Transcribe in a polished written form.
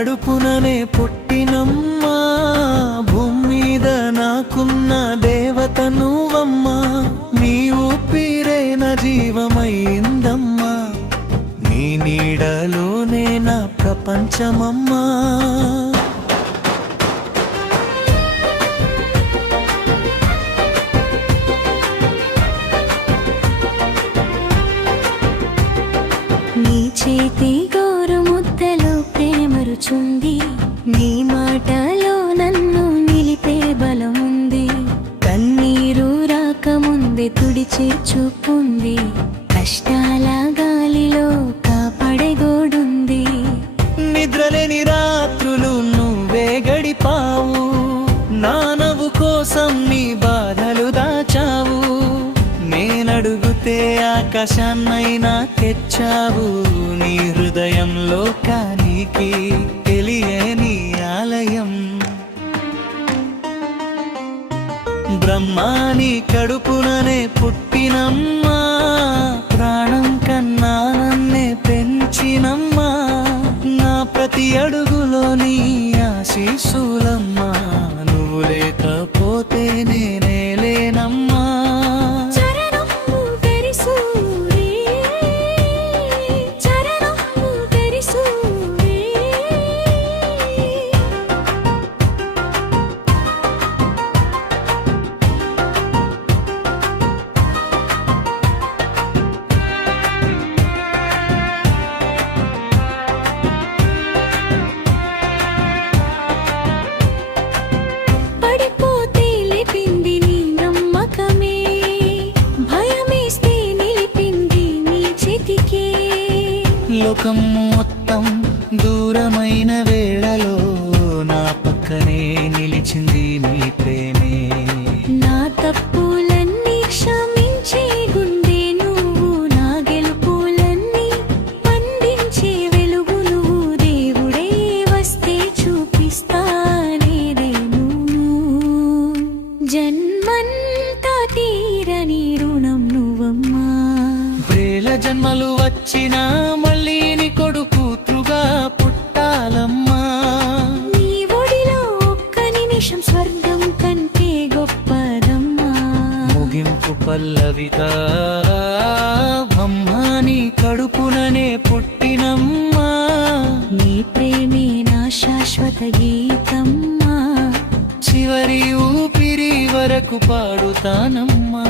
కడుపుననే పుట్టినమ్మా, భూమి మీద నాకున్న దేవత నువ్వమ్మా. నీ ఊపిరే నా జీవమైందమ్మా, నీ నీడలోనే నా ప్రపంచమమ్మా. నీ చేతి గోరుముద్దలో ప్రేమ రుచుంది, నీ మాటలో నన్ను నిలిపే బలముంది. కన్నీరు రాకముందే తుడిచే చూపుంది, కష్టాల గాలిలో కాపాడే గోడుంది. నిద్రలేని రాత్రులు నువ్వే గడిపావు, నా నవ్వు కోసం నీ బాధలు దాచావు. నేనడుగుతే ఆకాశాన్నైనా తెచ్చావు, నీ హృదయంలో కానికి తెలియని ఆలయం. బ్రహ్మాని కడుపుననే పుట్టినమ్మా, ప్రాణం కన్నా నన్నే పెంచినమ్మా. నా ప్రతి అడుగులో నీ ఆశీస్సులమ్మా, నువ్వు లేకపోతే నేనే లేనమ్మా. లోకం మొత్తం దూరమైన వేళలో నా పక్కనే నిలిచింది నీ ప్రేమే. నా తప్పులన్నీ క్షమించే గుండె నువ్వు, నా గెలుపులన్నీ పండించే వెలుగు నువ్వు. దేవుడే వస్తే చూపిస్తానేదేను, జన్మంతా తీరని రుణం నువ్వమ్మా. వేల జన్మలు వచ్చినా మళ్ళీ నీ కొడుకుగా పుట్టాలమ్మా. నీ ఒడిలో ఒక్క నిమిషం స్వర్గం కంటే గొప్పదమ్మా. ముగింపు పల్లవిగా అమ్మా, నీ కడుపుననే పుట్టినమ్మా. నీ ప్రేమే నా శాశ్వత గీతమ్మా, చివరి ఊపిరి వరకు పాడుతానమ్మా.